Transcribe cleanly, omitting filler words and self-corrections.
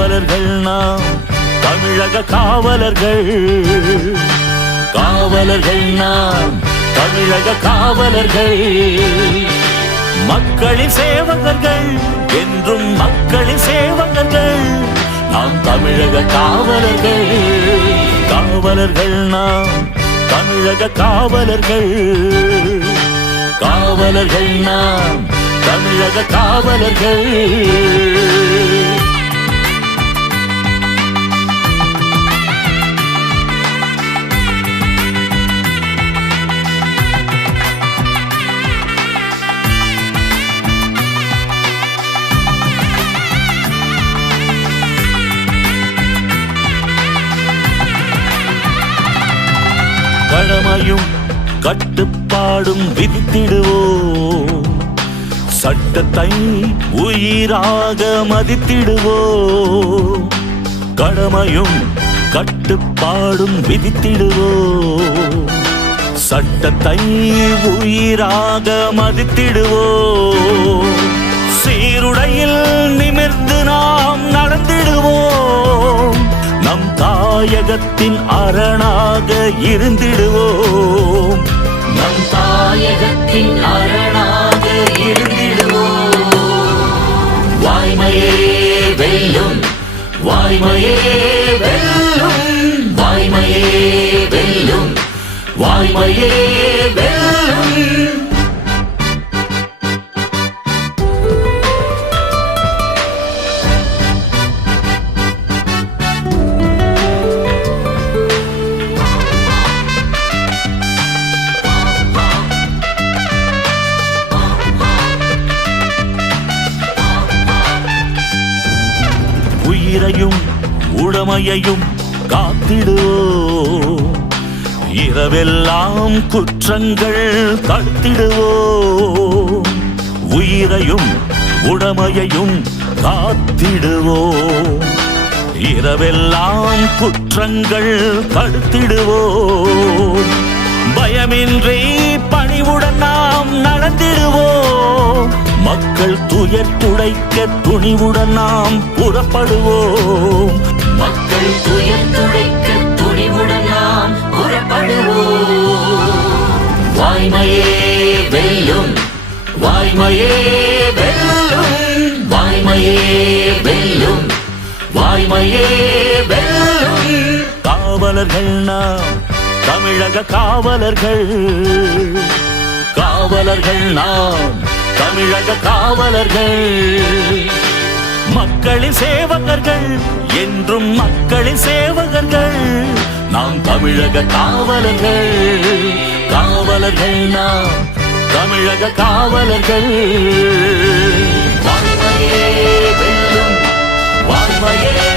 காவலர்கள் நாம் தமிழக காவலர்கள். காவலர்கள் நாம் தமிழக காவலர்கள். மக்களின் சேவகர்கள் என்றும் மக்களின் சேவகர்கள். நாம் தமிழக காவலர்கள். காவலர்கள் நாம் தமிழக காவலர்கள். காவலர்கள் நாம் தமிழக காவலர்கள். கடமையும் கட்டுப்பாடும் விதித்திடுவோம். சட்டத்தை உயிராக மதித்திடுவோம். கடமையும் கட்டுப்பாடும் விதித்திடுவோம். சட்டத்தை உயிராக மதித்திடுவோம். சீருடையில் நிமிர்ந்து நாம் நடந்திடுவோம். நம் தாயகத்தின் அரணாக இருந்திடுவோம். நம் தாயகத்தின் அரணாக இருந்திடுவோம். வாய்மையே வெல்லும், வாய்மையே வெல்லும், வாய்மையே வெல்லும், வாய்மையே வெல்லும். உயிரையும் உடமையையும் காத்திடுவோம். இரவெல்லாம் குற்றங்கள் தடுத்திடுவோம். உயிரையும் உடமையையும் காத்திடுவோம். இரவெல்லாம் குற்றங்கள் தடுத்திடுவோம். பயமின்றி பணிவுடன் நாம் நடந்திடுவோம். மக்கள் துயர் துடைக்க துணிவுடன் நாம் புறப்படுவோம். மக்கள் துயர் துடைக்க துணிவுடன் நாம் புறப்படுவோம். வாய்மையே வெல்லும், வாய்மையே வெல்லும், வாய்மையே வெல்லும், வாய்மையே வெல்லும். காவலர்கள் நாம் தமிழக காவலர்கள். காவலர்கள் நாம் தமிழக காவலர்கள். மக்களின் சேவகர்கள் என்றும் மக்களின் சேவகர்கள். நாம் தமிழக காவலர்கள். காவலர்கள் நாம் தமிழக காவலர்கள். வாய்மையே வெல்லும், வாய்மையே